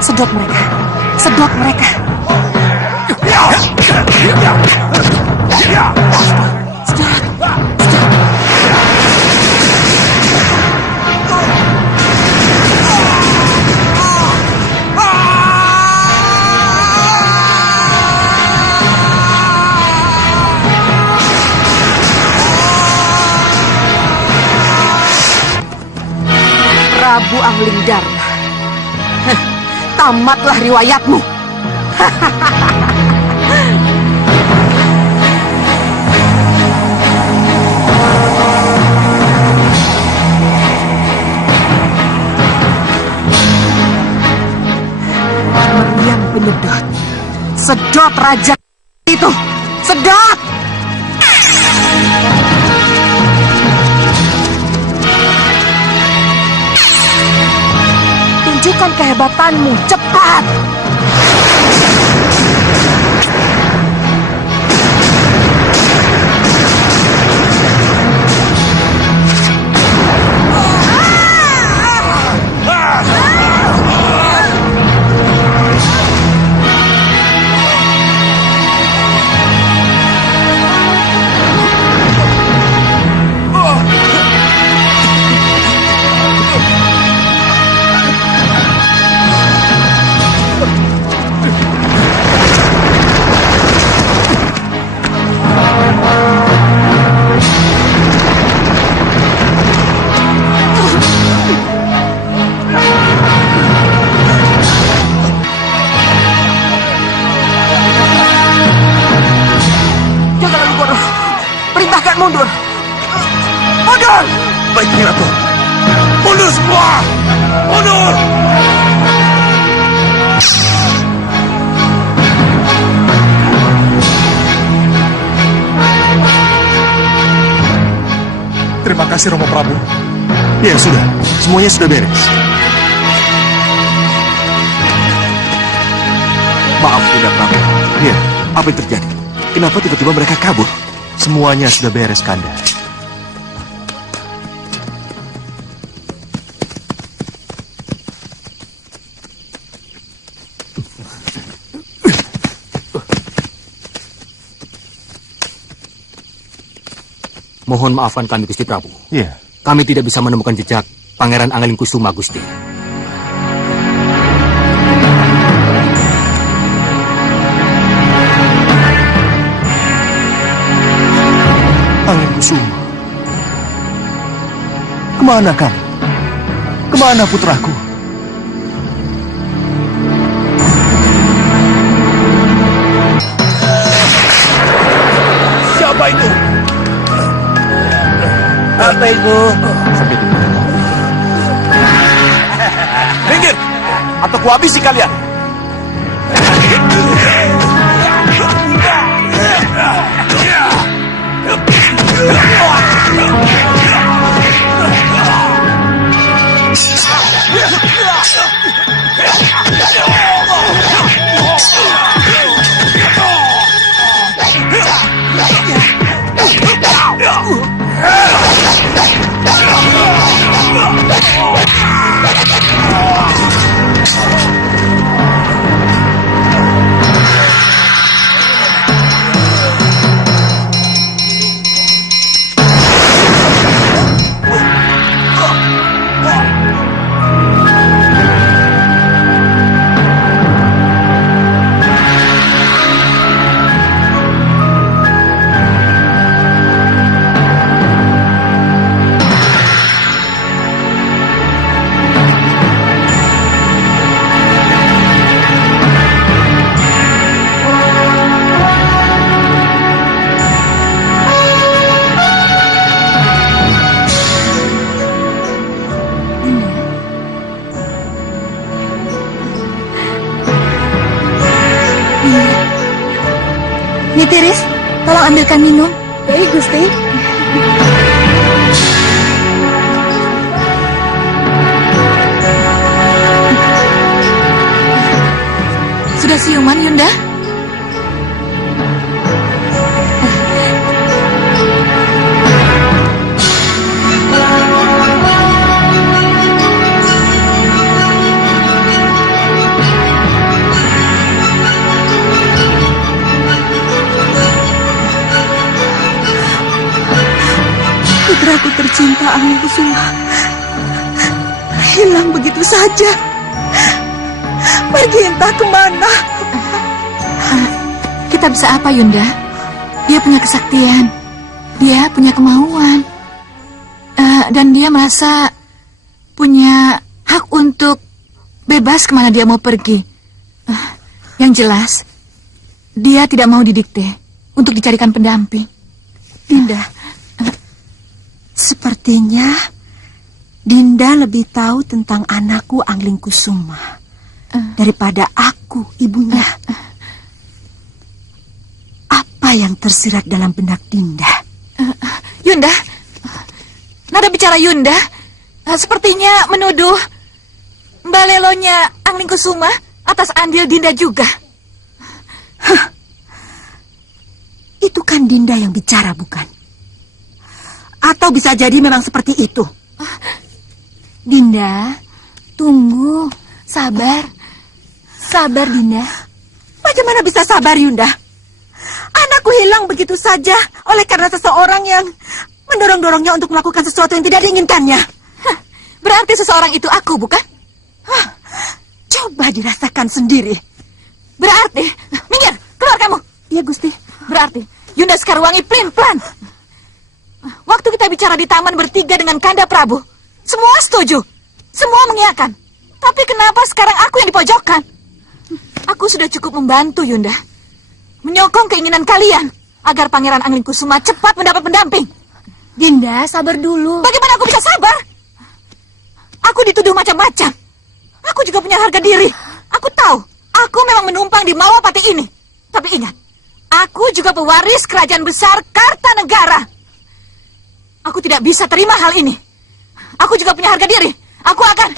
Sedot mereka. Sedot mereka. Prabu Anglingdarma. Tamatlah riwayatmu. Meriam penyedot. Sedot raja itu. Sedot. Tunjukkan kehebatanmu, cepat! Mundur! Mundur! Baik, Ratu. Mundur semua! Mundur! Terima kasih, Romo Prabu. Ya, sudah. Semuanya sudah beres. Maaf, Bunda Prabu. Ya, apa yang terjadi? Kenapa tiba-tiba mereka kabur? Semuanya sudah beres, Kanda. Mohon maafkan kami, Gusti Prabu. Iya. Kami tidak bisa menemukan jejak Pangeran Angalingkusuma, Gusti. Angalingkusuma. Kemana kamu? Kemana putraku? Siapa itu? Apa itu? Minggir! Atau kuhabisi kalian! Nitiris, tolong ambilkan minum. Baik, Gusti. Sudah siuman, Yunda? Putraku tercinta Anglingkusuma hilang begitu saja. Pergi entah kemana. Kita bisa apa, Yunda? Dia punya kesaktian. Dia punya kemauan. Dan dia merasa punya hak untuk bebas kemana dia mau pergi. Yang jelas, dia tidak mau didikte untuk dicarikan pendamping. Dinda, sepertinya Dinda lebih tahu tentang anakku Anglingkusuma daripada aku, ibunya. Apa yang tersirat dalam benak Dinda? Yunda, nada bicara Yunda sepertinya menuduh Mbalelonya Anglingkusuma atas andil Dinda juga. Itu kan Dinda yang bicara, bukan? Atau bisa jadi memang seperti itu. Dinda, tunggu, sabar. Sabar, Dinda. Bagaimana bisa sabar, Yunda? Anakku hilang begitu saja oleh karena seseorang yang mendorong-dorongnya untuk melakukan sesuatu yang tidak diinginkannya. Berarti seseorang itu aku, bukan? Coba dirasakan sendiri. Berarti, minggir, keluar kamu. Iya, Gusti. Berarti, Yunda Sekarwangi pelin-pelan. Waktu kita bicara di taman bertiga dengan Kanda Prabu, semua setuju, semua mengiyakan. Tapi kenapa sekarang aku yang dipojokkan? Aku sudah cukup membantu, Yunda. Menyokong keinginan kalian agar Pangeran Anglingkusuma cepat mendapat pendamping. Dinda, sabar dulu. Bagaimana aku bisa sabar? Aku dituduh macam-macam. Aku juga punya harga diri. Aku tahu, aku memang menumpang di Mawapati ini. Tapi ingat, aku juga pewaris kerajaan besar Kartanegara. Aku tidak bisa terima hal ini. Aku juga punya harga diri. Aku akan...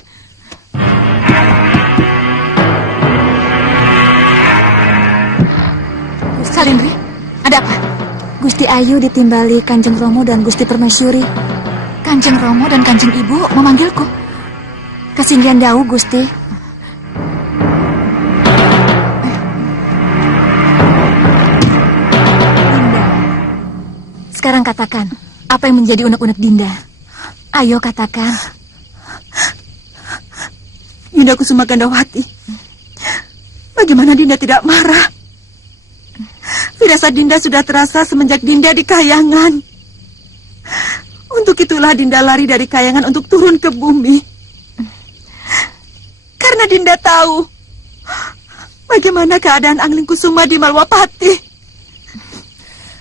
Salindri, ada apa? Gusti Ayu ditimbali Kanjeng Romo dan Gusti Permaisuri. Kanjeng Romo dan Kanjeng Ibu memanggilku. Kesinggihan jauh, Gusti. Dinda, sekarang katakan, apa yang menjadi unek-unek Dinda? Ayo katakan. Yunda Kusuma Gandawati, bagaimana Dinda tidak marah? Firasat Dinda sudah terasa semenjak Dinda di Kayangan. Untuk itulah Dinda lari dari Kayangan untuk turun ke bumi. Karena Dinda tahu bagaimana keadaan Anglingkusuma di Malwapati.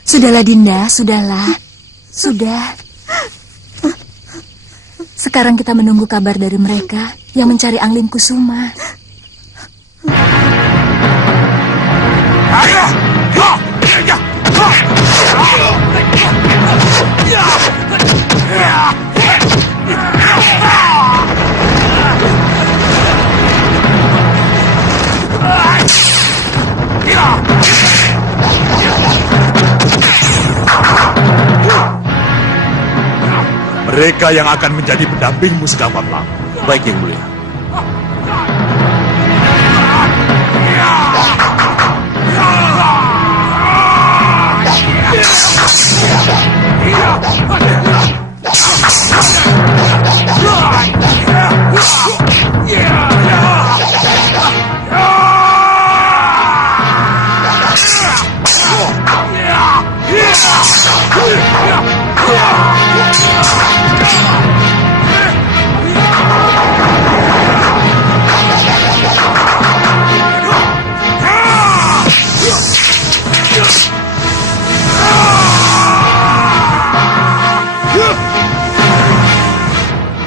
Sudahlah Dinda, sudahlah. Sudah. Sekarang kita menunggu kabar dari mereka yang mencari Anglingkusuma. Mereka yang akan menjadi pendampingmu sedang malam. Baik, Yang Mulia.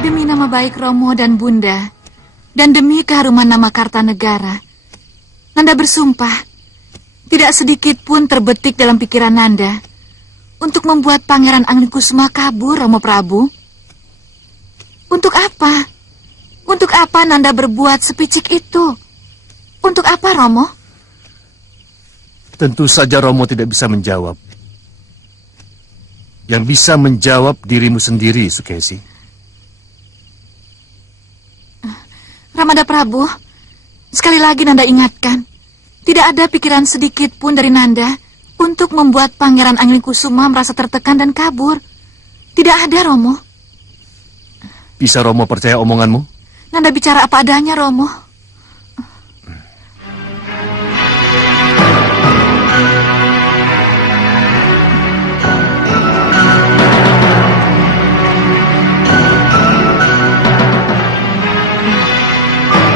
Demi nama baik Romo dan Bunda, dan demi keharuman nama Kartanegara, Nanda bersumpah, tidak sedikit pun terbetik dalam pikiran Nanda untuk membuat Pangeran Anglingkusuma kabur, Romo Prabu. Untuk apa? Untuk apa Nanda berbuat sepicik itu? Untuk apa, Romo? Tentu saja Romo tidak bisa menjawab. Yang bisa menjawab dirimu sendiri, Sukesi. Ramada Prabu, sekali lagi Nanda ingatkan, tidak ada pikiran sedikit pun dari Nanda untuk membuat Pangeran Anglingkusuma merasa tertekan dan kabur. Tidak ada, Romo. Bisa Romo percaya omonganmu? Nanda bicara apa adanya, Romo.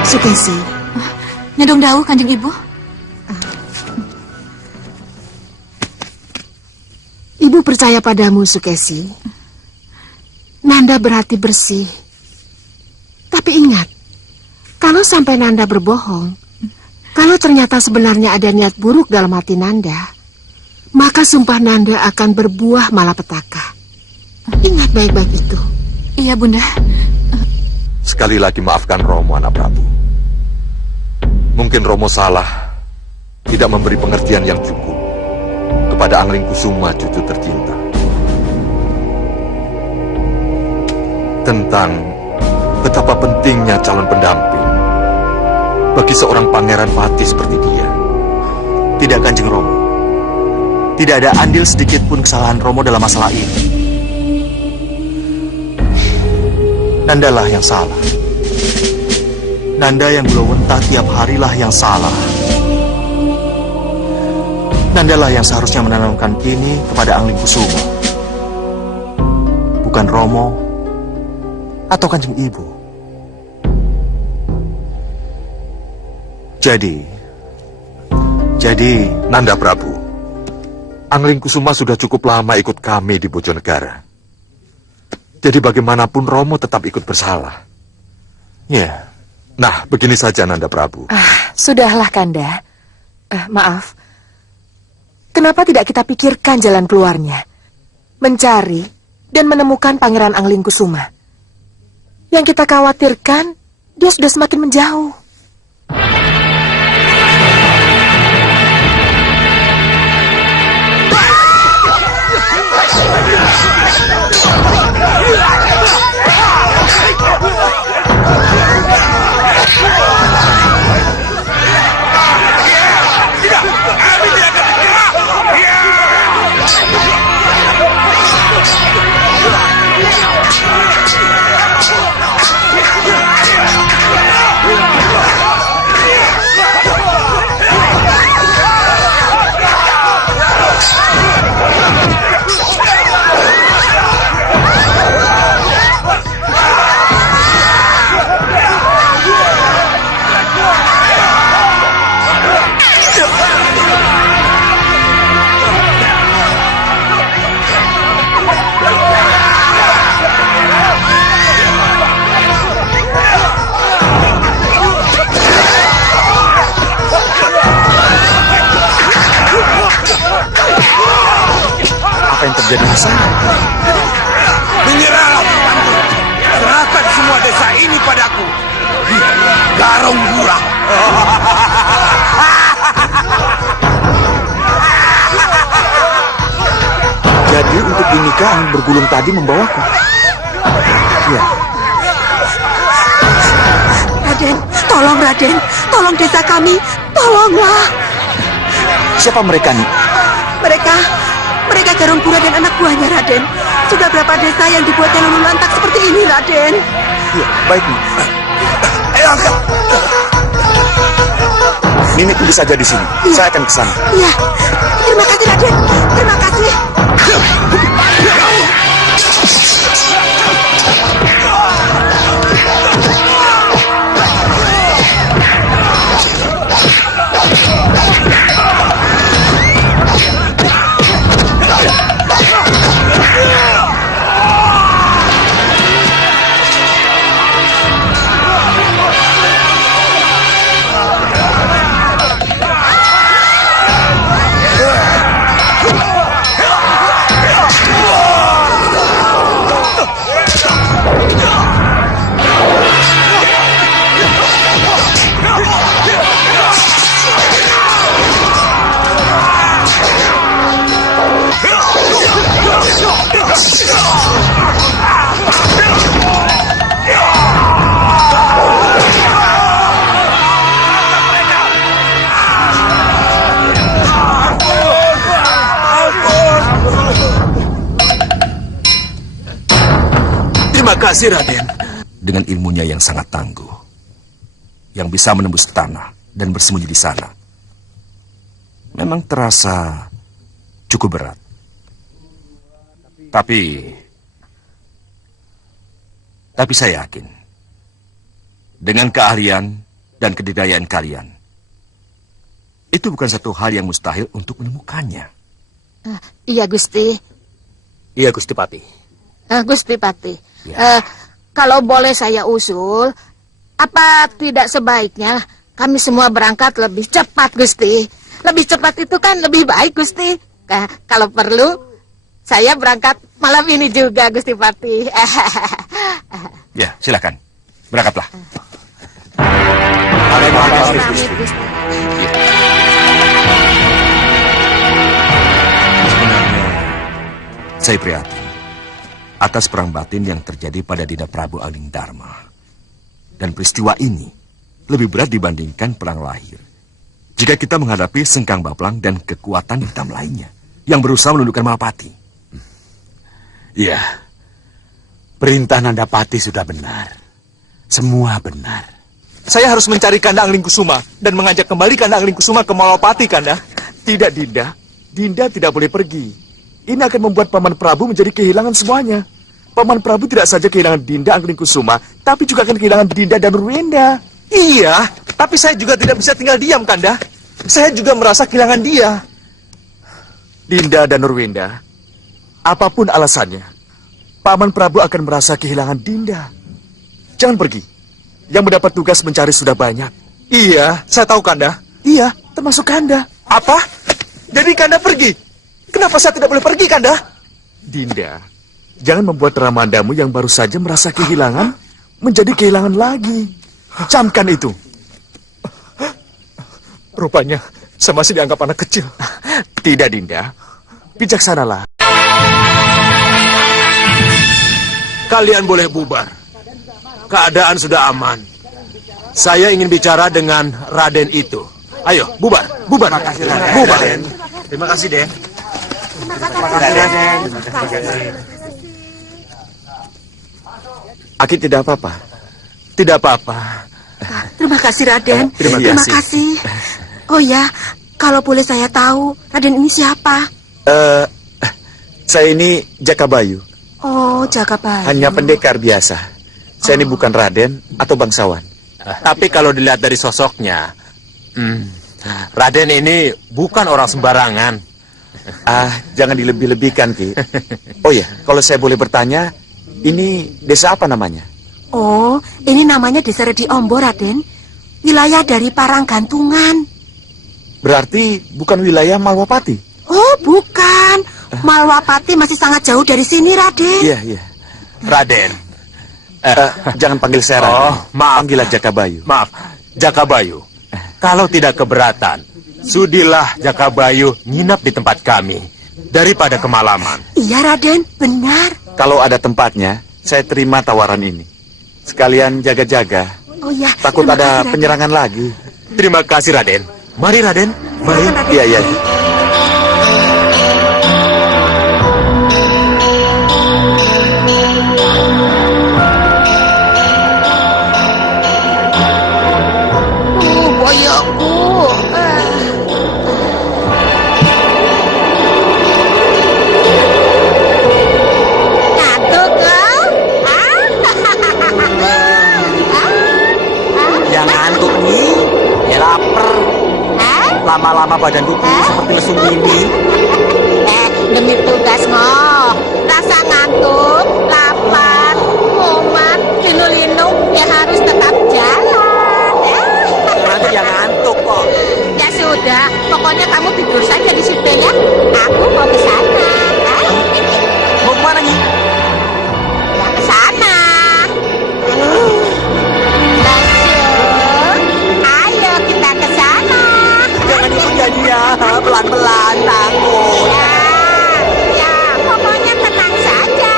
Sukesi, Nyadong Dawu, Kanjeng Ibu. Ibu percaya padamu, Sukesi. Nanda berhati bersih. Tapi ingat, kalau sampai Nanda berbohong, kalau ternyata sebenarnya ada niat buruk dalam hati Nanda, maka sumpah Nanda akan berbuah malapetaka. Ingat baik-baik itu. Iya, Bunda. Sekali lagi maafkan Romo, anak Prabu. Mungkin Romo salah, tidak memberi pengertian yang cukup kepada Anglingkusuma, cucu tercinta, tentang betapa pentingnya calon pendamping bagi seorang pangeran pati seperti dia. Tidak, Kanjeng Romo. Tidak ada andil sedikit pun kesalahan Romo dalam masalah ini. Nandalah yang salah. Nanda yang gulawentah tiap harilah yang salah. Nandalah yang seharusnya menanamkan ini kepada Anglingkusuma, bukan Romo atau Kanjeng Ibu. Jadi Nanda Prabu, Anglingkusuma sudah cukup lama ikut kami di Bojonegara. Jadi bagaimanapun Romo tetap ikut bersalah. Ya. Nah, begini saja Nanda Prabu. Sudahlah, Kanda. Maaf. Kenapa tidak kita pikirkan jalan keluarnya? Mencari dan menemukan Pangeran Anglingkusuma. Yang kita khawatirkan, dia sudah semakin menjauh. apa yang terjadi di sana? Menyerahlah, serahkan semua desa ini padaku. Garong Gurang. Jadi untuk ini Kang bergulung tadi membawaku. Ya, Raden, tolong Raden, tolong desa kami, tolonglah. siapa mereka nih? Mereka Garung Pura dan anak buahnya Raden. Sudah berapa desa yang dibuatnya lulu lantak seperti ini Raden? Iya, baik nih. Ayo angkat. Nini tunggu saja di sini. Saya akan ke sana. Iya, terima kasih Raden, terima kasih. Terima kasih, Raden. Dengan ilmunya yang sangat tangguh, yang bisa menembus tanah dan bersembunyi di sana, memang terasa cukup berat. Tapi saya yakin, dengan keahlian dan kedikdayaan kalian, itu bukan satu hal yang mustahil untuk menemukannya. Iya Gusti, Iya, Gusti Pati. Gusti Pati. Ya. Kalau boleh saya usul, apa tidak sebaiknya kami semua berangkat lebih cepat, Gusti? Lebih cepat itu kan lebih baik, Gusti. Kalau perlu, saya berangkat malam ini juga, Gusti Pati. Ya, silakan. Berangkatlah. Pamit, Gusti. Sebenarnya, saya prihatin atas perang batin yang terjadi pada Dinda Prabu Aling Dharma. Dan peristiwa ini lebih berat dibandingkan perang lahir. Jika kita menghadapi Sengkang Baplang dan kekuatan hitam lainnya yang berusaha menundukkan Mahapati. Iya. Perintah Nandapati sudah benar. Semua benar. Saya harus mencari Kanda Angling Kusuma dan mengajak kembali Kanda Angling Kusuma ke Malawapati, Kanda. Tidak, Dinda. Dinda tidak boleh pergi. Ini akan membuat Paman Prabu menjadi kehilangan semuanya. Paman Prabu tidak saja kehilangan Dinda Angling Kusuma, tapi juga akan kehilangan Dinda dan Nurwenda. Iya, tapi saya juga tidak bisa tinggal diam, Kanda. Saya juga merasa kehilangan dia. Dinda dan Nurwenda, apapun alasannya, Paman Prabu akan merasa kehilangan Dinda. Jangan pergi. Yang mendapat tugas mencari sudah banyak. Iya, saya tahu, Kanda. Iya, termasuk Kanda. Apa? Jadi Kanda pergi? Kenapa saya tidak boleh pergi, Kanda? Dinda, jangan membuat Ramandamu yang baru saja merasa kehilangan menjadi kehilangan lagi. Camkan itu. Rupanya saya masih dianggap anak kecil. Tidak, Dinda. Bijaksanalah. Kalian boleh bubar. Keadaan sudah aman. Saya ingin bicara dengan Raden itu. Ayo, bubar, bubar. Terima kasih, Raden. Bubar. Terima kasih, Den. Aki tidak apa-apa. Tidak apa-apa. Terima kasih Raden. Terima kasih. Oh ya, kalau boleh saya tahu, Raden ini siapa? Saya ini Jakabayu. Oh, Jakabayu. Hanya pendekar biasa. Saya ini bukan Raden atau bangsawan. Tapi kalau dilihat dari sosoknya, Raden ini bukan orang sembarangan. Jangan dilebih-lebihkan, Ki. Oh ya, kalau saya boleh bertanya, ini desa apa namanya? Oh, ini namanya Desa Redi Ombo, Raden. Wilayah dari Paranggantungan. Berarti bukan wilayah Malwapati? Oh, bukan. Malwapati masih sangat jauh dari sini, Raden. Iya, iya. Raden. Jangan panggil saya Raden. Oh, maaf. Panggillah Jakabayu. Maaf, Jakabayu. Kalau tidak keberatan, sudilah Jakabayu nginap di tempat kami daripada kemalaman. Iya, Raden. Benar. Kalau ada tempatnya, saya terima tawaran ini. Sekalian jaga-jaga. Oh ya, Takut terima ada kasih, Raden. penyerangan lagi. Terima kasih, Raden. Mari, Raden. Mari. Iya, iya. Boyokku. Ngantuk kau? Yang ngantuk nih, ya lapar. Lama-lama badan duku seperti lesung ini. Demi tugas ngoh, rasa ngantuk, lapar, mumet, linu-linu, ya harus tetap jalan. Nanti yang ngantuk kok. Ya sudah, pokoknya kamu tidur saja di situ ya. Aku mau ke sana. Mau kemana nih? Ya ke sana. Lanjut. Ayo kita ke sana. Jangan ikut janjinya, pelan-pelan takut. Ya, ya, pokoknya tenang saja.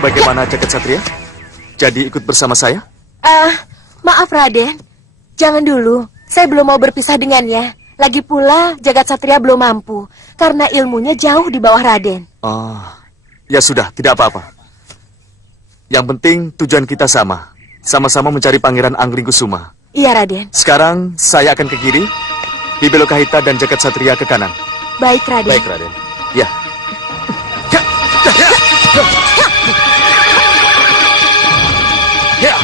Bagaimana Jagat Satria? Jadi ikut bersama saya? Maaf Raden, jangan dulu. Saya belum mau berpisah dengannya. Lagi pula Jagat Satria belum mampu karena ilmunya jauh di bawah Raden. Oh, ya sudah, tidak apa-apa. Yang penting tujuan kita sama. Sama-sama mencari Pangeran Anglingkusuma. Iya Raden. Sekarang saya akan ke kiri, Bibelo Kahita dan Jagat Satria ke kanan. Baik Raden. Baik, Raden. Ya. Ya.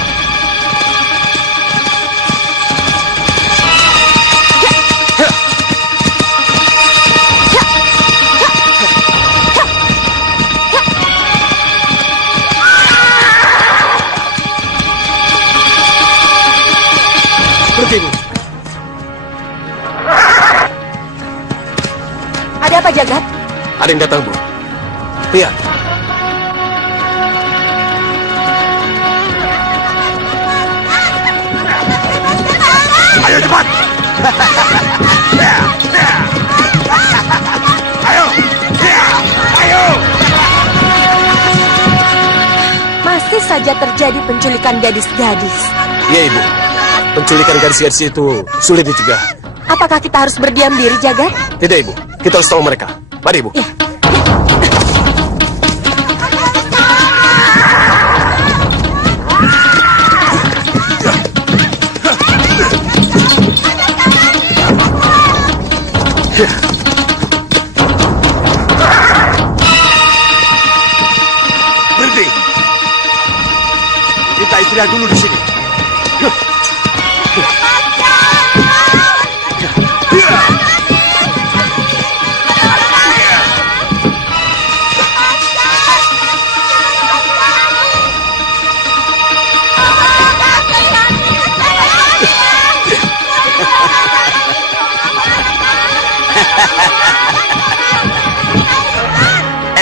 Berhenti, Bu. Ada apa Jagat? Ada yang datang, Bu. Lihat. Ayo cepat. Ayo. Ayo. Masih saja terjadi penculikan gadis-gadis. Iya, Ibu. Penculikan gadis-gadis itu sulit dicegah. Apakah kita harus berdiam diri Jagat? Tidak, Ibu. Kita harus tolong mereka. Mari, Ibu. Ya. Berhenti. Kita istirahat dulu di sini.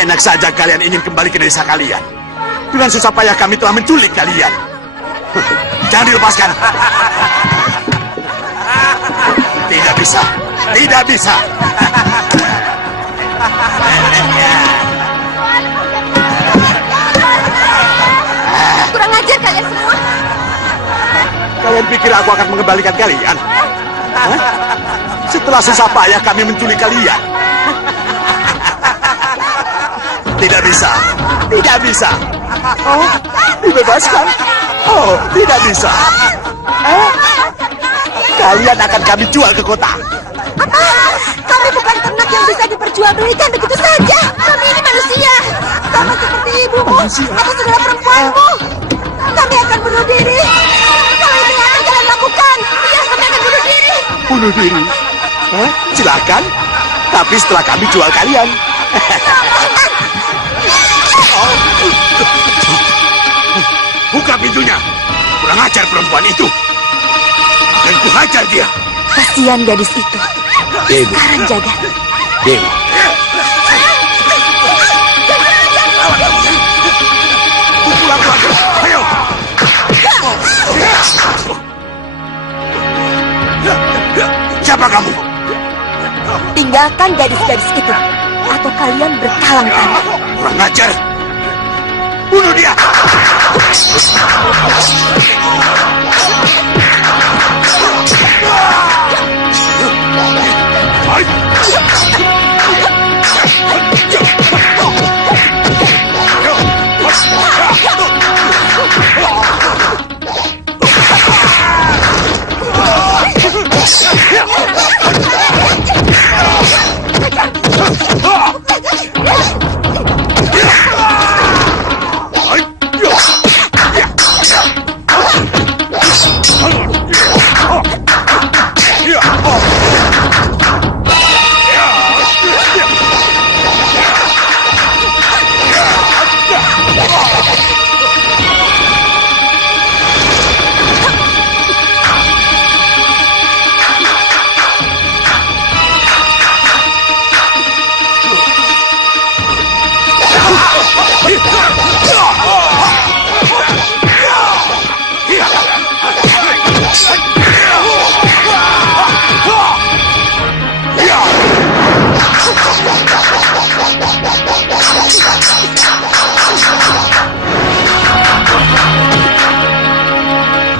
Enak saja kalian ingin kembali ke desa kalian. Dengan susah payah kami telah menculik kalian. Jangan dilepaskan. Tidak bisa. Tidak bisa. Kurang ajar kalian semua. Kalian pikir aku akan mengembalikan kalian? Hah? Setelah susah payah kami menculik kalian. Tidak bisa. Tidak bisa. Oh, dibebaskan. Oh, tidak bisa. Kalian akan kami jual ke kota. Kami bukan ternak yang bisa diperjualbelikan begitu saja. Kami ini manusia. Sama seperti ibumu atau saudara perempuanmu. Kami akan bunuh diri. Kalau itu yang akan kalian lakukan, ya kami akan bunuh diri. Bunuh diri. Silakan. Tapi setelah kami jual kalian. Buka pintunya. Kurang ajar perempuan itu. Dan ku hajar dia. Kasihan gadis itu. Ya, Ibu. Sekarang Jagat. Ya, Ibu. Pukulan lagi. Ayo. Siapa Siapa kamu? Tinggalkan gadis-gadis itu, atau kalian berkalang-kalang. Kurang ajar. Bunuh dia.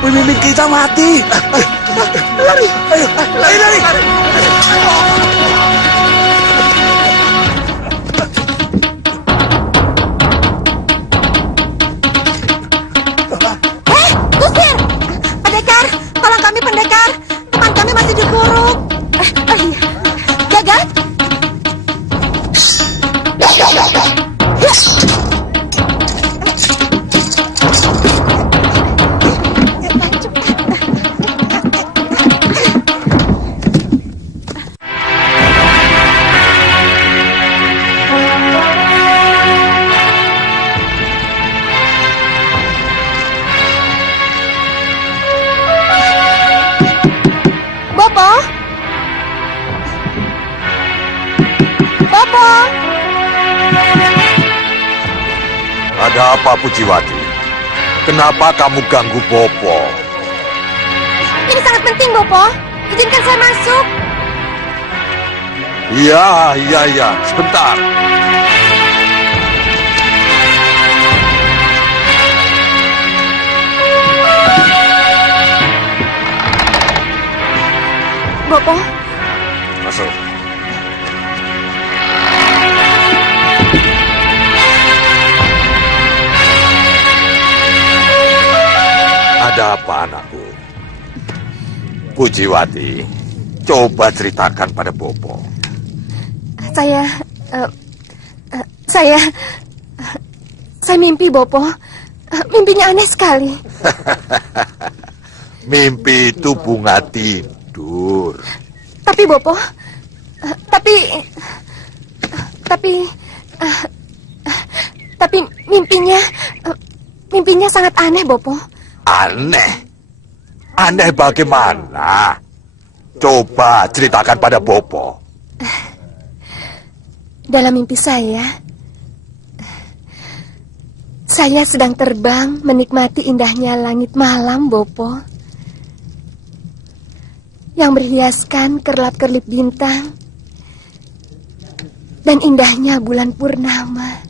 Pemimpin kita mati. Lari, ayo, lari. Kusir! Pendekar, tolong kami pendekar. Teman kami masih dikurung. Oh iya. Gagat? Bopo? Bopo? Ada apa, Pujiwati? Kenapa kamu ganggu Bopo? Ini sangat penting, Bopo. Izinkan saya masuk. Iya, sebentar. Bopo, Masuk. Ada apa, anakku? Pujiwati, coba ceritakan pada Bopo. saya mimpi, Bopo. Mimpinya aneh sekali. Mimpi itu bunga tidur. Tapi, Bopo, tapi mimpinya sangat aneh, Bopo. Aneh? Aneh bagaimana? Coba ceritakan pada Bopo. Dalam mimpi saya sedang terbang menikmati indahnya langit malam, Bopo, yang berhiaskan kerlap-kerlip bintang dan indahnya bulan purnama.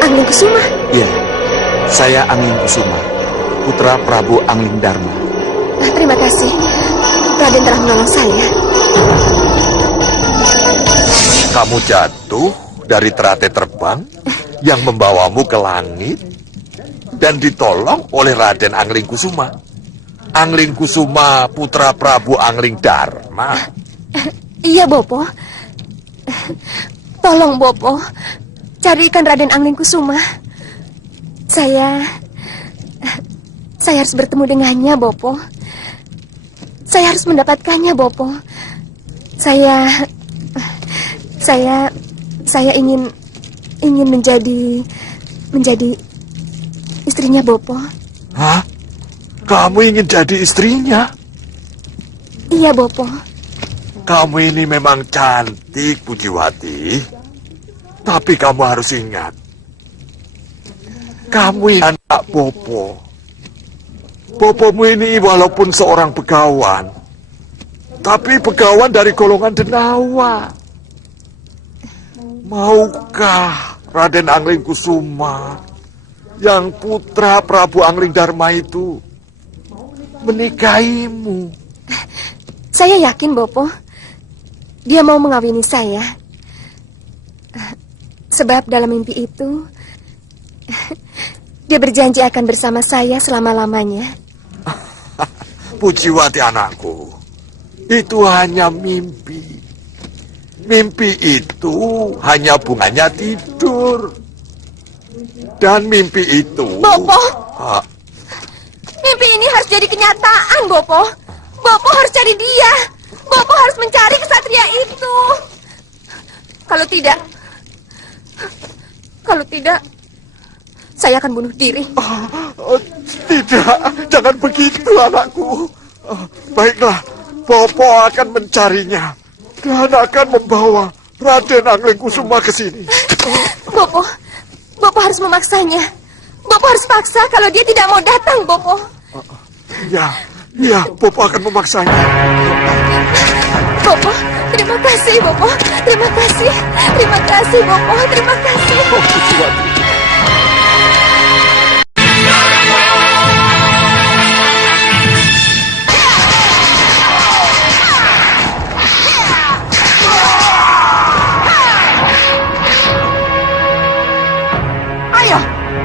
Angling Kusuma. Iya, saya Angling Kusuma, putra Prabu Angling Dharma. Terima kasih. Raden telah menolong saya. Kamu jatuh dari teratai terbang yang membawamu ke langit dan ditolong oleh Raden Angling Kusuma. Angling Kusuma, putra Prabu Angling Dharma. Iya, Bopo. Tolong, Bopo. Carikan Raden Angling Kusuma. Saya harus bertemu dengannya, Bopo. Saya harus mendapatkannya, Bopo. Saya ingin menjadi istrinya Bopo. Hah? Kamu ingin jadi istrinya? Iya, Bopo. Kamu ini memang cantik, Pujiwati. Tapi kamu harus ingat, kamu ini anak Bopo. Bopomu ini walaupun seorang begawan, tapi begawan dari golongan denawa. Maukah Raden Angling Kusuma yang putra Prabu Angling Dharma itu menikahimu? Saya yakin, Bopo. Dia mau mengawini saya. Sebab dalam mimpi itu, dia berjanji akan bersama saya selama-lamanya. Pujiwati anakku, itu hanya mimpi. Mimpi itu hanya bunganya tidur. Dan mimpi itu... Bopo! Ah, Mimpi ini harus jadi kenyataan, Bopo. Bopo harus cari dia. Bopo harus mencari kesatria itu. Kalau tidak, saya akan bunuh diri. tidak, jangan begitu anakku. Baiklah, Bopo akan mencarinya. Dan akan membawa Raden Angling Kusuma ke sini. Bopo harus memaksanya. Bopo harus paksa kalau dia tidak mau datang, Bopo. Ya, Bopo akan memaksanya. Bopo, terima kasih, Bopo. Terima kasih, Bopo. Terima kasih. Oh, Pujiwati.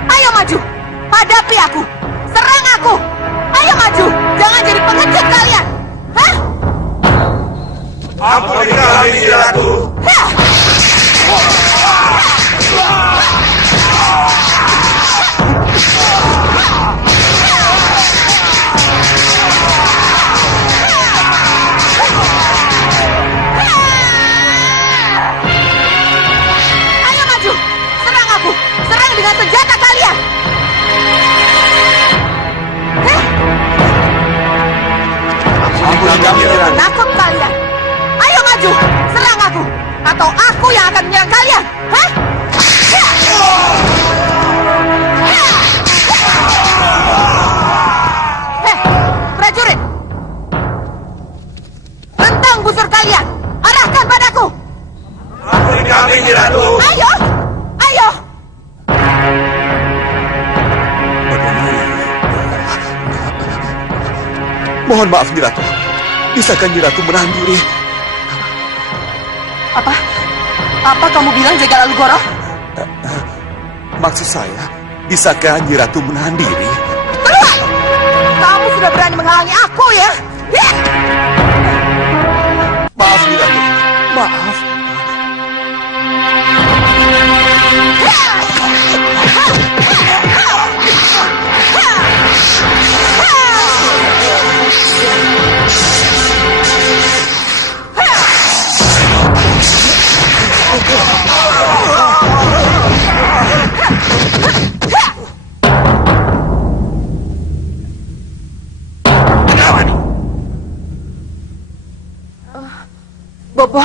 Ayo maju, hadapi aku, serang aku. Ayo maju, jangan jadi pengecut kalian. Hah? Ampun kami, Ratu. Hah? Ayo maju, serang aku, serang dengan senjata kalian. Ampun kami, Ratu. Menakut kalian. Ayo maju, serang aku, atau aku yang akan menyerang kalian. Hah? Prajurit, rentang busur kalian, arahkan padaku. Ampun kami, Ratu. Ayo, ayo. Mohon maaf, Nyi Ratu. Bisakah Nyi Ratu menahan diri? Apa kamu bilang jaga lalu goro? Maksud saya, bisakah Nyi Ratu menahan diri? Keluar! Kamu sudah berani menghalangi aku ya? Ya! Maaf, Nyi Ratu. Maaf. Bopo,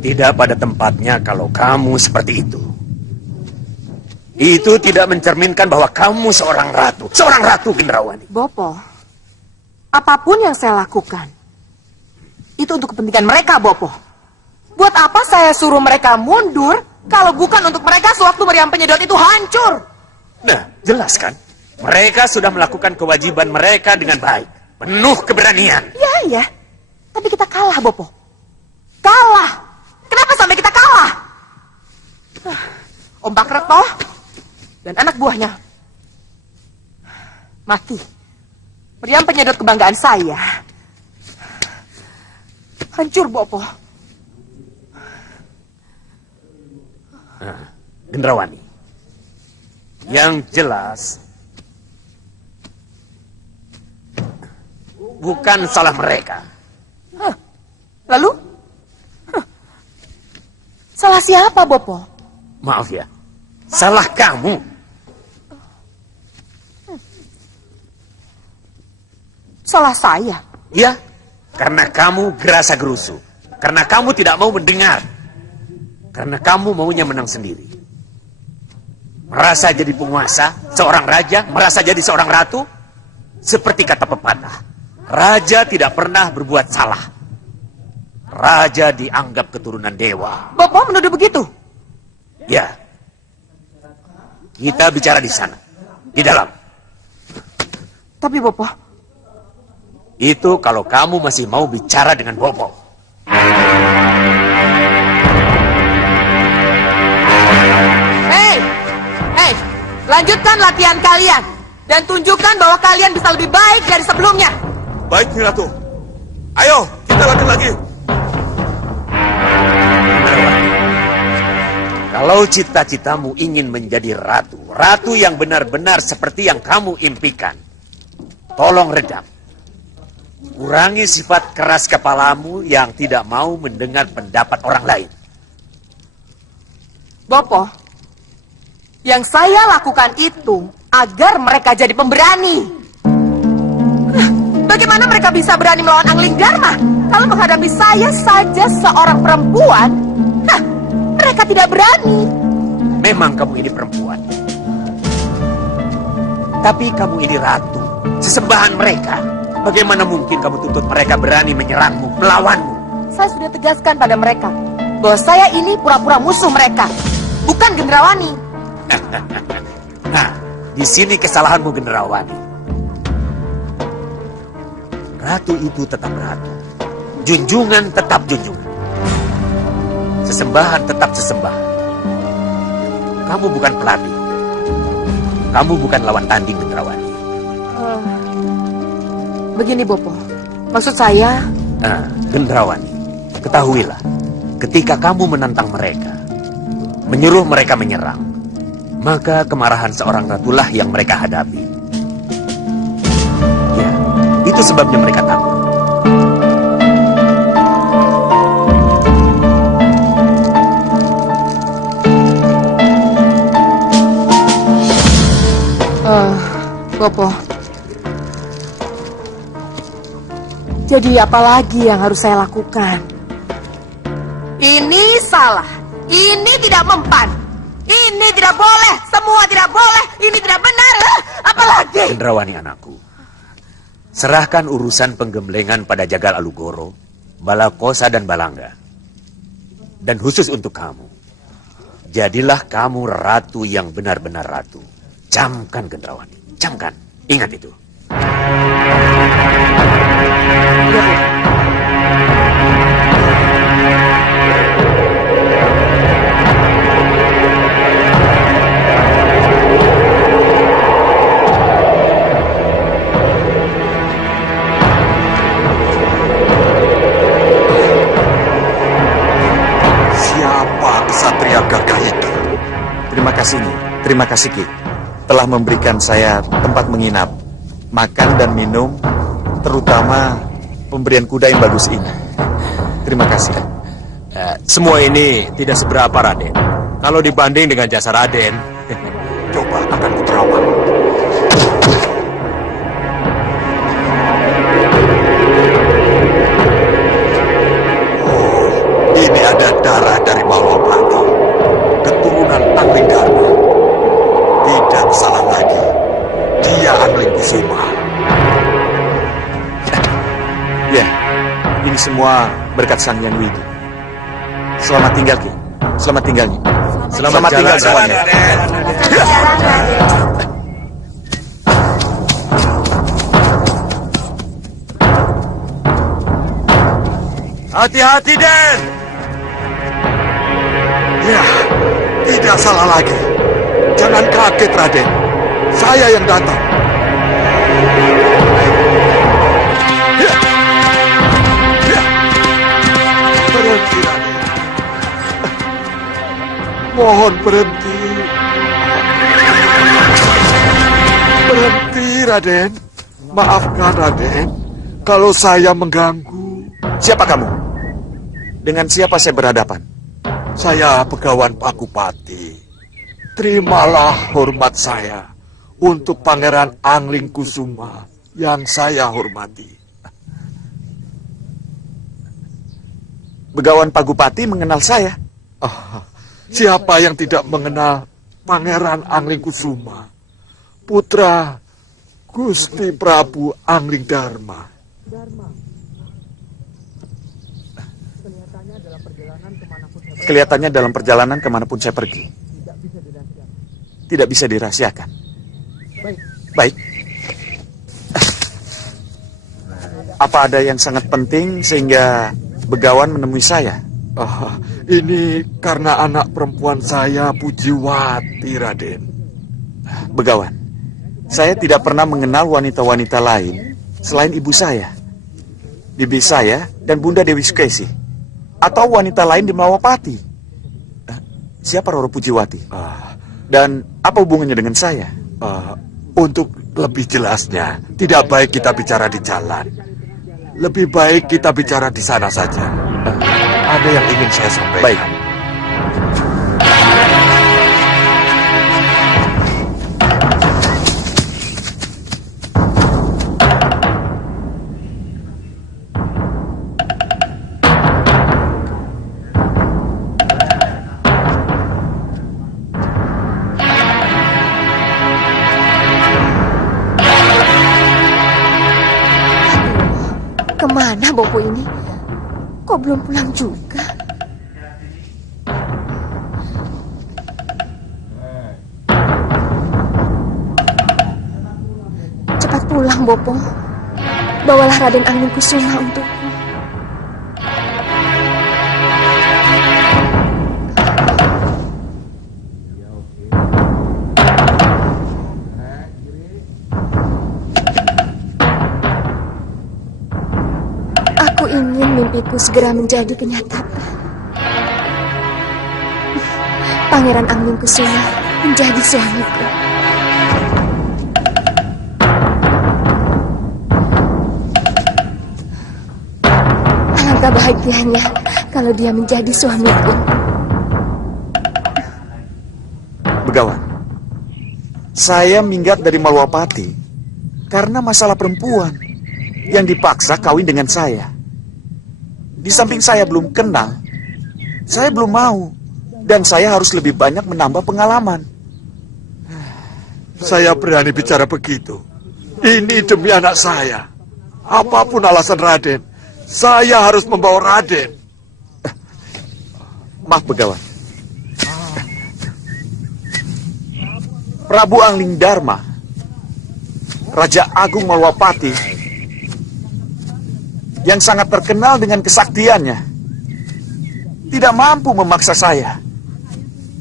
Tidak pada tempatnya kalau kamu seperti itu. Itu tidak mencerminkan bahwa kamu seorang ratu. Seorang ratu, Indrawani. Bopo, apapun yang saya lakukan, itu untuk kepentingan mereka, Bopo. Buat apa saya suruh mereka mundur kalau bukan untuk mereka sewaktu meriam penyedot itu hancur? Nah, jelas kan? Mereka sudah melakukan kewajiban mereka dengan baik. Penuh keberanian. Iya. Tapi kita kalah, Bopo. Kalah. Kenapa sampai kita kalah? Om Bakreto dan anak buahnya mati. Meriam penyedot kebanggaan saya hancur, Bopo. Gendrawani, yang jelas bukan salah mereka. Lalu? Salah siapa, Bopo? Maaf ya, salah kamu. Salah saya. Ya, karena kamu gerasa gerusu. Karena kamu tidak mau mendengar. Karena kamu maunya menang sendiri. Merasa jadi penguasa, seorang raja, merasa jadi seorang ratu. Seperti kata pepatah, raja tidak pernah berbuat salah. Raja dianggap keturunan dewa. Bopo menuduh begitu? Ya. Kita bicara di sana. Di dalam. Tapi Bopo, itu kalau kamu masih mau bicara dengan Bopo. Hei, lanjutkan latihan kalian dan tunjukkan bahwa kalian bisa lebih baik dari sebelumnya. Baik, Ratu. Ayo, kita latihan lagi. Kalau cita-citamu ingin menjadi ratu, ratu yang benar-benar seperti yang kamu impikan, tolong redam. Kurangi sifat keras kepalamu yang tidak mau mendengar pendapat orang lain. Bopo, yang saya lakukan itu agar mereka jadi pemberani. Bagaimana mereka bisa berani melawan Angling Dharma kalau menghadapi saya saja seorang perempuan? Mereka tidak berani. Memang kamu ini perempuan. Tapi kamu ini ratu, sesembahan mereka. Bagaimana mungkin kamu tuntut mereka berani menyerangmu, melawanmu? Saya sudah tegaskan pada mereka bahwa saya ini pura-pura musuh mereka, bukan Gendrawani. Nah, di sini kesalahanmu, Gendrawani. Ratu itu tetap ratu. Junjungan tetap junjungan. Sesembahan tetap sesembahan. Kamu bukan pelatih. Kamu bukan lawan tanding, Gendrawani. Begini, Bopo. Maksud saya... Gendrawani, ketahuilah. Ketika kamu menantang mereka, menyuruh mereka menyerang, maka kemarahan seorang ratulah yang mereka hadapi. Ya, itu sebabnya mereka takut. Bopo, jadi apa lagi yang harus saya lakukan? Ini salah, ini tidak mempan, ini tidak boleh, semua tidak boleh, ini tidak benar, apalagi? Gendrawani anakku, serahkan urusan penggemblengan pada Jagal Alugoro, Balakosa dan Balangga. Dan khusus untuk kamu, jadilah kamu ratu yang benar-benar ratu. Camkan, Gendrawani. Camkan, ingat itu. Siapa kesatria gagah itu? Terima kasih, Nyi. Terima kasih, Ki. Telah memberikan saya tempat menginap, makan dan minum, terutama pemberian kuda yang bagus ini. Terima kasih. Semua ini tidak seberapa, Raden. Kalau dibanding dengan jasa Raden. Coba akan kuterawang. Oh, ini ada darah dari Malwapati, keturunan Angling Dharma. Tidak salah lagi, dia Angling Kusuma. Ya, ini semua semua berkat Sang Yang Widi. Selamat tinggal, Ki. Selamat tinggal, Nyi. Selamat tinggal semuanya. Hati-hati, Den! Ya, tidak salah lagi. Jangan kaget, Raden. Saya yang datang. Ya. Ya. Berhenti, Raden. Mohon berhenti. Berhenti, Raden. Maafkan, Raden, kalau saya mengganggu. Siapa kamu? Dengan siapa saya berhadapan? Saya Begawan Pakupati. Terimalah hormat saya untuk Pangeran Angling Kusuma yang saya hormati. Begawan Pagupati mengenal saya. Siapa yang tidak mengenal Pangeran Angling Kusuma, putra Gusti Prabu Angling Dharma? Kelihatannya dalam perjalanan kemanapun saya pergi, tidak bisa dirahasiakan. Baik. Apa ada yang sangat penting sehingga Begawan menemui saya? Ini karena anak perempuan saya, Pujiwati, Raden. Begawan, saya tidak pernah mengenal wanita-wanita lain selain ibu saya, bibi saya, dan Bunda Dewi Sukesi. Atau wanita lain di Malawapati. Siapa Roro Pujiwati? Dan apa hubungannya dengan saya? Untuk lebih jelasnya, tidak baik kita bicara di jalan. Lebih baik kita bicara di sana saja. Ada yang ingin saya sampaikan. Baik. Kemana Bopo ini? Kok belum pulang juga? Cepat pulang, Bopo. Bawalah Raden Angling Kusuma untukku. Aku ingin mimpiku segera menjadi kenyataan. Pangeran Angling Kusuma menjadi suamiku. Alangkah bahagianya kalau dia menjadi suamiku. Begawan, saya minggat dari Malawapati karena masalah perempuan yang dipaksa kawin dengan saya. Di samping saya belum kenal, saya belum mau, dan saya harus lebih banyak menambah pengalaman. Saya berani bicara begitu. Ini demi anak saya. Apapun alasan Raden, saya harus membawa Raden. Maaf, Begawan. Prabu Angling Dharma, Raja Agung Malawapati, yang sangat terkenal dengan kesaktiannya, tidak mampu memaksa saya.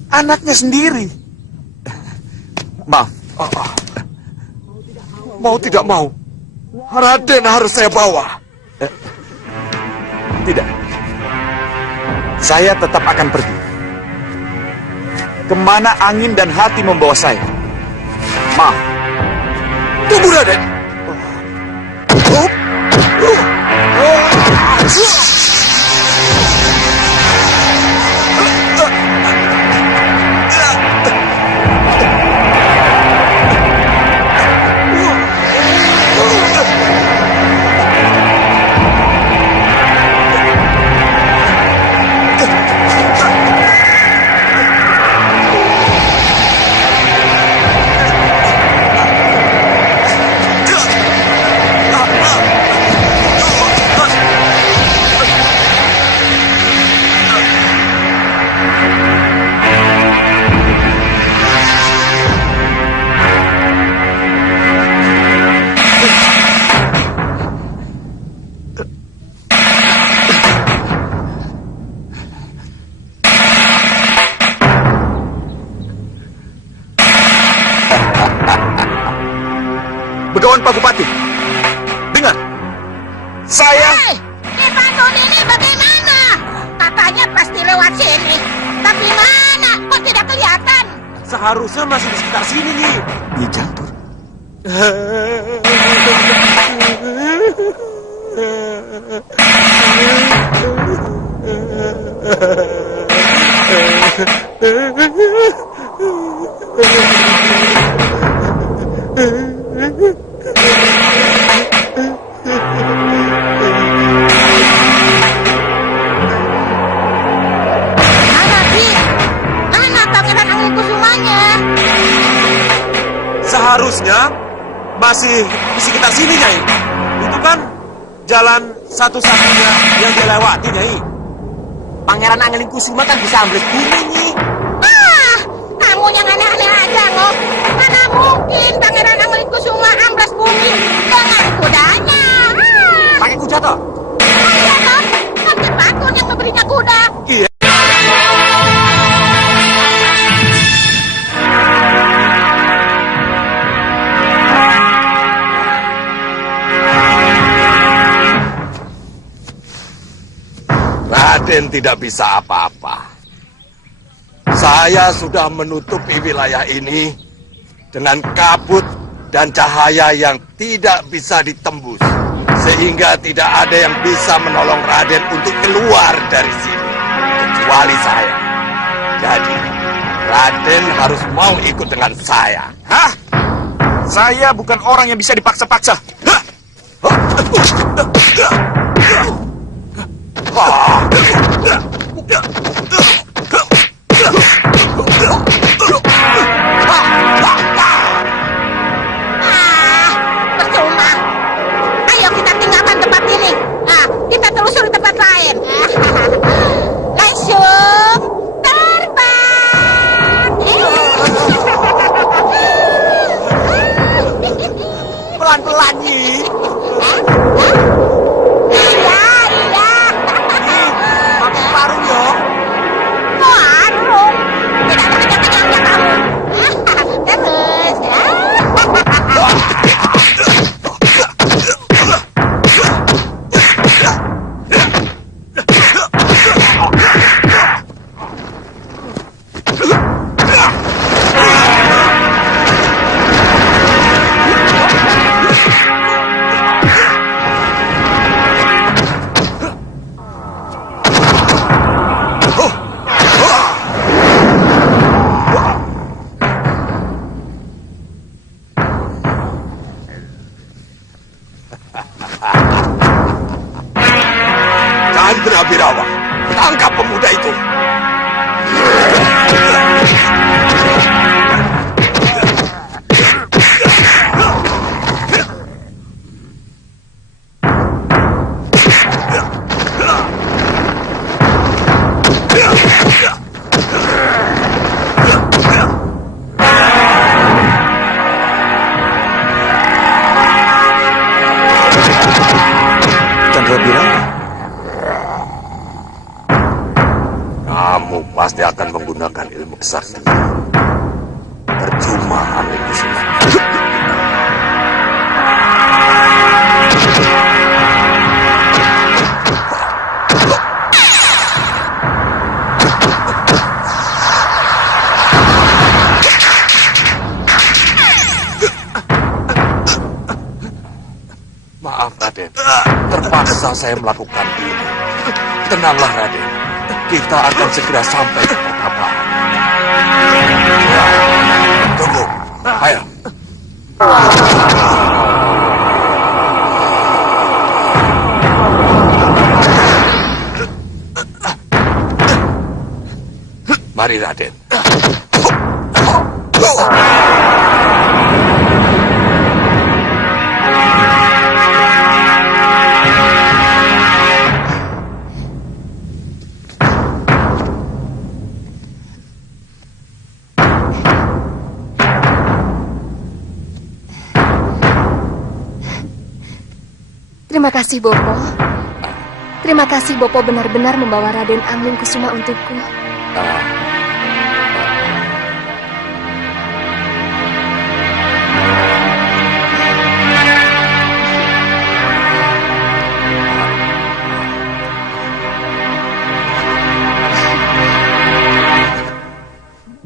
Anaknya sendiri. Maaf. Mau tidak mau, Raden harus saya bawa. Tidak. Saya tetap akan pergi. Kemana angin dan hati membawa saya. Maaf. Tunggu, Raden. lewat sini. Tapi mana? Kok tidak kelihatan? Seharusnya masih di sekitar sini, Nyi. Nyi Jantur. Mana, Ki? Mana Pangeran Angling Kusumanya? Seharusnya masih di sekitar sini, Nyai. Itu kan jalan satu-satunya yang dilewati, Nyai. Pangeran Angling Kusuma kan bisa ambles bumi, Nyi. Ah, kamu yang aneh-aneh aja, Ngok. Mana mungkin Pangeran Angling Kusuma amblas bumi dengan kudanya? Pakai kuda toh? Iya toh, Kapten Bakun yang memberinya kuda. Iya. Raden tidak bisa apa-apa. Saya sudah menutupi wilayah ini dengan kabut dan cahaya yang tidak bisa ditembus. Sehingga tidak ada yang bisa menolong Raden untuk keluar dari sini. Kecuali saya. Jadi, Raden harus mau ikut dengan saya. Hah? Saya bukan orang yang bisa dipaksa-paksa. Hah? Ah, percuma. Ayo kita tinggalkan tempat ini. Nah, kita telusuri tempat lain. Langsung terbang. Pelan-pelan, Nyi. Iya, iya. Pakai parung, yo. Warung. Tidak ada kenyang-kenyangnya kamu. Terus, ya. Chandra Birawa, tangkap pemuda itu. Chandra Birawa. Kamu pasti akan menggunakan ilmu kesaktian. Percuma Angling Kusuma. Maaf Raden, terpaksa saya melakukan ini. Tenanglah Raden, kita akan segera sampai ke pertapaan. Tunggu, ayo. Mari Raden. Terima kasih, Bopo. Terima kasih, Bopo benar-benar membawa Raden Angling Kusuma untukku.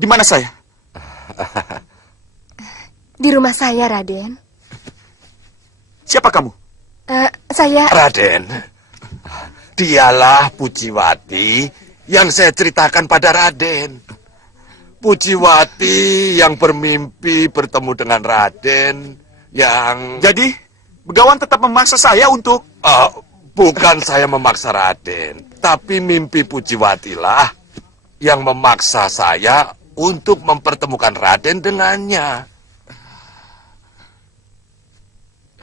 Di mana saya? Di rumah saya, Raden. Siapa kamu? Saya... Raden, dialah Pujiwati yang saya ceritakan pada Raden. Pujiwati yang bermimpi bertemu dengan Raden yang... Jadi, Begawan tetap memaksa saya untuk... Bukan saya memaksa Raden, tapi mimpi Pujiwati lah yang memaksa saya untuk mempertemukan Raden dengannya.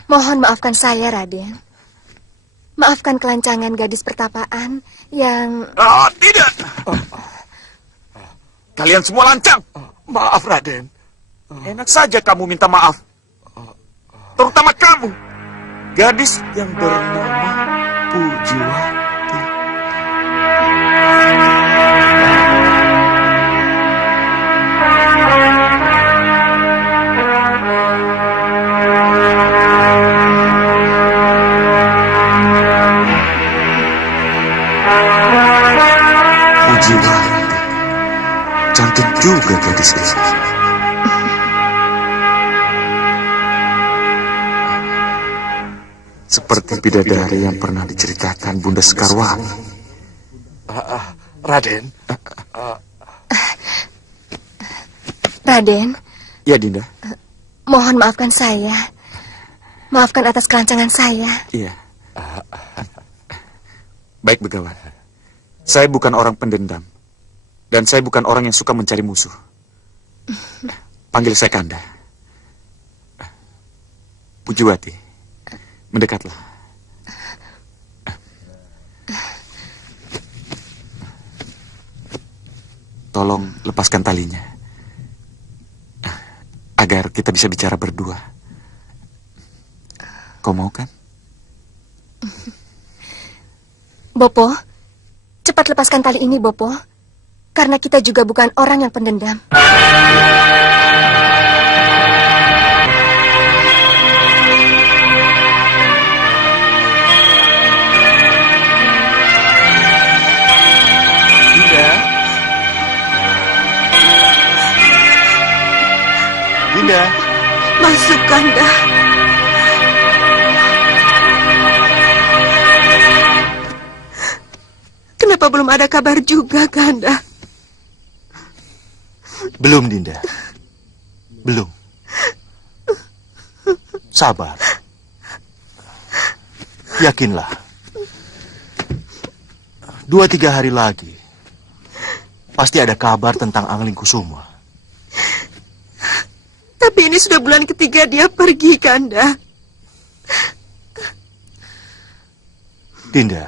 Mohon maafkan saya, Raden. Maafkan kelancangan gadis pertapaan yang... Tidak! Kalian semua lancang! Maaf, Raden. Enak saja kamu minta maaf. Terutama kamu. Gadis yang bernama Pujiwati. Pujiwati. Cantik juga gadis ini. Seperti bidadari yang pernah diceritakan Bunda Sekarwangi. Raden. Raden, Ya, Dinda. mohon maafkan saya. Maafkan atas kelancangan saya. Iya. Baik, Begawan. Saya bukan orang pendendam. Dan saya bukan orang yang suka mencari musuh. Panggil saya Kanda. Pujiwati, mendekatlah. Tolong lepaskan talinya. Agar kita bisa bicara berdua. Kau mau kan? Bopo, cepat lepaskan tali ini, Bopo. Karena kita juga bukan orang yang pendendam. Dinda. Masuk, Kanda. Kenapa belum ada kabar juga, Kanda? Belum, Dinda. Belum. Sabar. Yakinlah. 2-3 hari lagi, pasti ada kabar tentang Angling Kusuma. Tapi ini sudah bulan ketiga dia pergi, Kanda. Dinda,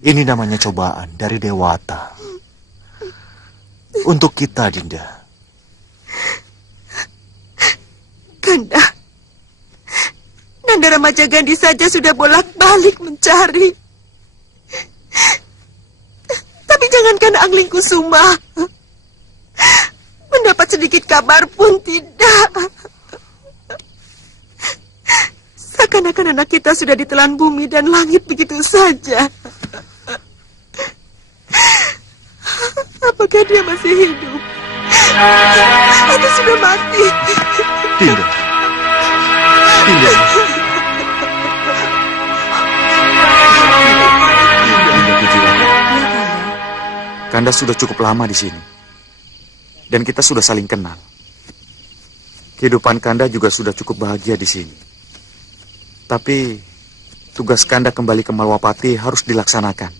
ini namanya cobaan dari Dewata. Untuk kita, Dinda. Kanda, Nanda Ramajagandhi saja sudah bolak-balik mencari. Tapi jangankan Angling Kusuma. Mendapat sedikit kabar pun tidak. Seakan-akan anak kita sudah ditelan bumi dan langit begitu saja. Apakah dia masih hidup? Atau sudah mati? Dinda. Dinda. Dinda Pujiwati. Kanda sudah cukup lama di sini. Dan kita sudah saling kenal. Kehidupan Kanda juga sudah cukup bahagia di sini. Tapi tugas Kanda kembali ke Malwapati harus dilaksanakan.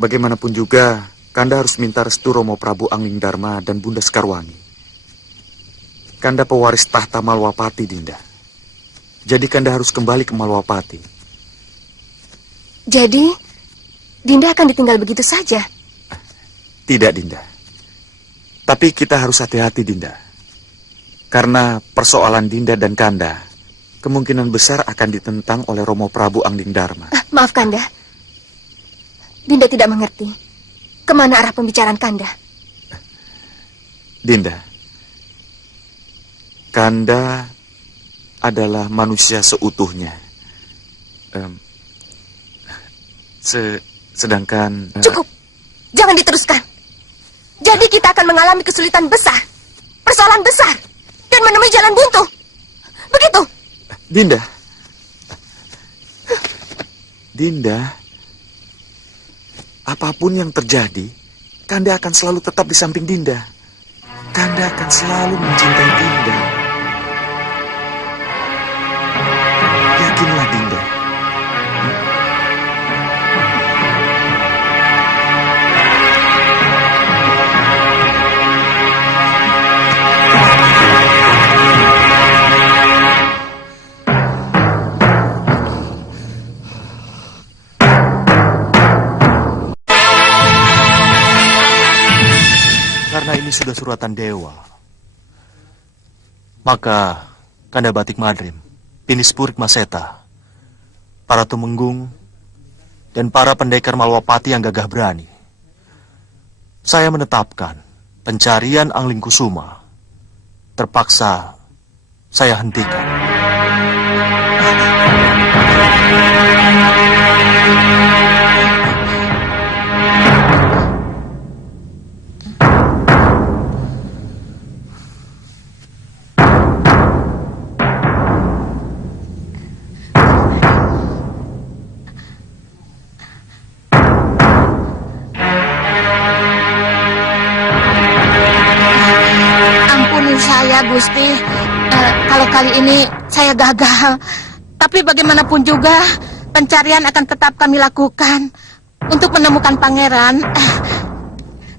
Bagaimanapun juga, Kanda harus minta restu Romo Prabu Angling Dharma dan Bunda Sekarwangi. Kanda pewaris tahta Malwapati, Dinda. Jadi Kanda harus kembali ke Malwapati. Jadi, Dinda akan ditinggal begitu saja? Tidak, Dinda. Tapi kita harus hati-hati, Dinda. Karena persoalan Dinda dan Kanda kemungkinan besar akan ditentang oleh Romo Prabu Angling Dharma. Maaf, Kanda. Dinda tidak mengerti. Kemana arah pembicaraan Kanda? Dinda, Kanda adalah manusia seutuhnya. Sedangkan... Cukup. Jangan diteruskan. Jadi kita akan mengalami kesulitan besar, persoalan besar, dan menemui jalan buntu. Begitu. Dinda. Dinda. Apapun yang terjadi, Kanda akan selalu tetap di samping Dinda. Kanda akan selalu mencintai Dinda. Yakinlah Dinda. Karena ini sudah suratan dewa, maka Kanda Batik Madrim, Pinispurik Maseta, para Tumenggung, dan para pendekar Malwapati yang gagah berani, saya menetapkan pencarian Angling Kusuma. Terpaksa saya hentikan. Gusti, kalau kali ini saya gagal, tapi bagaimanapun juga pencarian akan tetap kami lakukan untuk menemukan pangeran.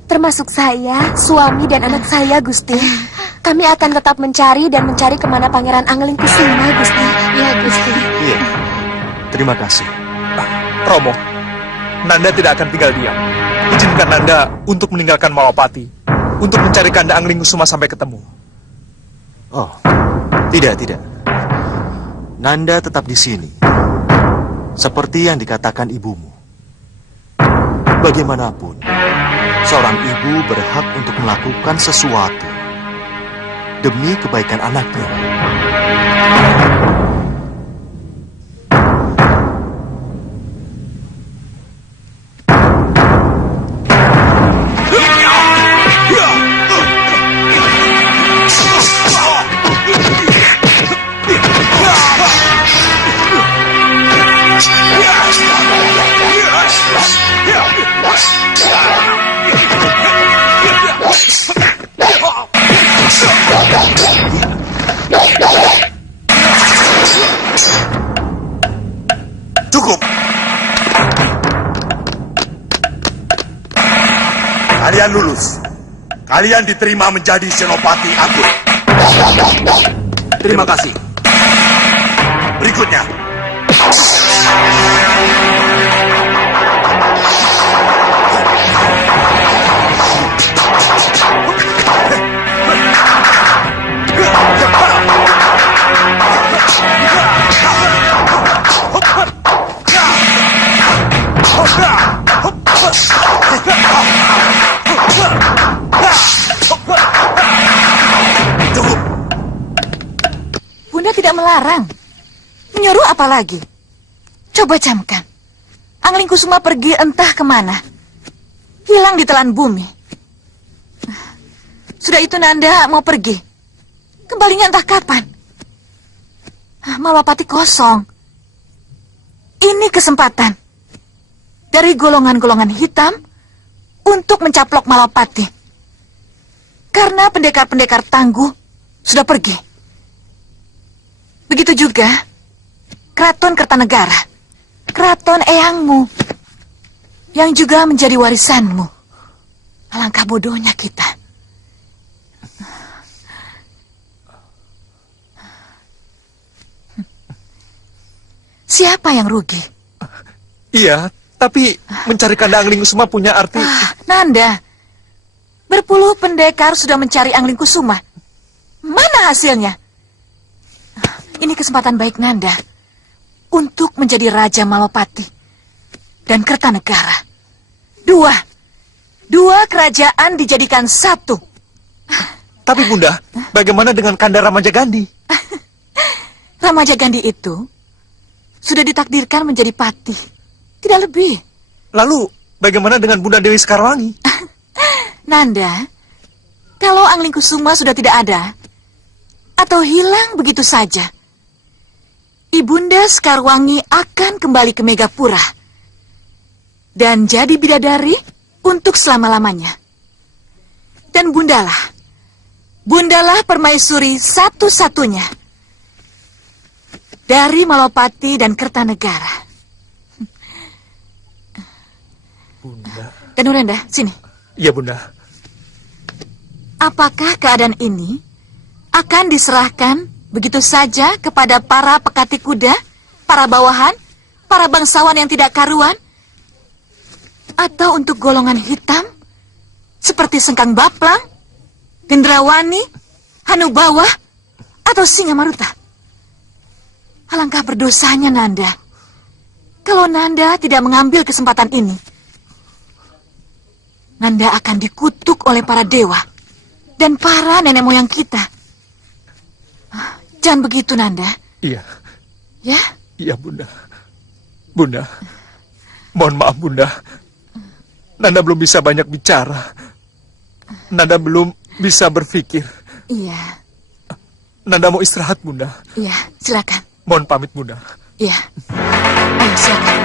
Termasuk saya, suami dan anak saya, Gusti. Kami akan tetap mencari dan mencari kemana Pangeran Angling Kusuma, Gusti. Ya, Gusti. Iya, terima kasih. Romo, Nanda tidak akan tinggal diam. Izinkan Nanda untuk meninggalkan Malwapati, untuk mencari Kanda Angling Kusuma sampai ketemu. Oh, tidak. Nanda tetap di sini. Seperti yang dikatakan ibumu. Bagaimanapun, seorang ibu berhak untuk melakukan sesuatu demi kebaikan anaknya. Cukup. Kalian lulus. Kalian diterima menjadi Senopati Agung. Terima kasih. Berikutnya. Bunda tidak melarang. Menyuruh apa lagi? Coba camkan. Angling Kusuma pergi entah kemana. Hilang di telan bumi. Sudah itu Nanda mau pergi. Kembalinya entah kapan. Malwapati kosong. Ini kesempatan dari golongan-golongan hitam untuk mencaplok Malwapati. Karena pendekar-pendekar tangguh sudah pergi. Begitu juga Keraton Kertanegara, keraton eyangmu, yang juga menjadi warisanmu. Alangkah bodohnya kita. Siapa yang rugi? Iya, tapi mencari Kanda Angling Kusuma punya arti... Nanda, berpuluh pendekar sudah mencari Angling Kusuma. Mana hasilnya? Ini kesempatan baik Nanda untuk menjadi Raja Malwapati dan Kertanegara. Dua kerajaan dijadikan satu. Tapi Bunda, bagaimana dengan Kanda Ramajagandhi? Ramajagandhi itu sudah ditakdirkan menjadi patih, tidak lebih. Lalu, bagaimana dengan Bunda Dewi Sekarwangi? Nanda, kalau Angling Kusuma sudah tidak ada, atau hilang begitu saja, Ibunda Sekarwangi akan kembali ke Megapura dan jadi bidadari untuk selama-lamanya. Dan Bundalah permaisuri satu-satunya dari Malopati dan Kertanegara. Bunda. Danurenda, sini. Iya, Bunda. Apakah keadaan ini akan diserahkan begitu saja kepada para pekati kuda, para bawahan, para bangsawan yang tidak karuan? Atau untuk golongan hitam, seperti Sengkang Baplang, Gendrawani, Hanubawah, atau Singamaruta? Alangkah berdosanya Nanda, kalau Nanda tidak mengambil kesempatan ini. Nanda akan dikutuk oleh para dewa dan para nenek moyang kita. Jangan begitu, Nanda. Iya. Ya? Iya, Bunda. Bunda. Mohon maaf, Bunda. Nanda belum bisa banyak bicara. Nanda belum bisa berpikir. Iya. Nanda mau istirahat, Bunda. Iya, silakan. Mohon pamit, Bunda. Iya. Ayo, silakan.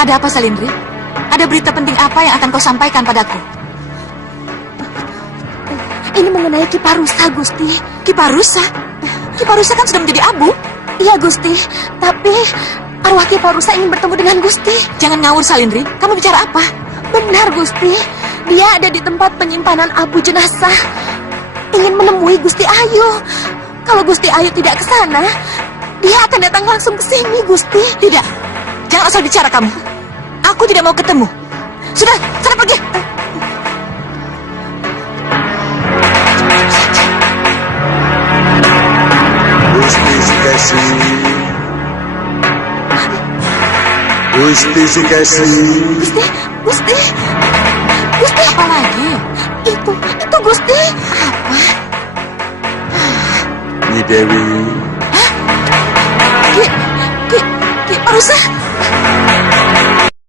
Ada apa, Salindri? Ada berita penting apa yang akan kau sampaikan padaku? Ini mengenai Kiparusa, Gusti. Kiparusa? Kiparusa kan sudah menjadi abu. Iya, Gusti. Tapi arwah Kiparusa ingin bertemu dengan Gusti. Jangan ngawur, Salindri. Kamu bicara apa? Benar, Gusti. Dia ada di tempat penyimpanan abu jenazah. Ingin menemui Gusti Ayu. Kalau Gusti Ayu tidak ke sana, dia akan datang langsung ke sini, Gusti. Tidak. Jangan asal bicara kamu. Aku tidak mau ketemu. Sudah, sana pergi. Gusti Sukesi. Gusti Sukesi. Gusti, Gusti. Gusti. Apa lagi? Itu Gusti. Apa? Nyi Dewi. Ki Parusa.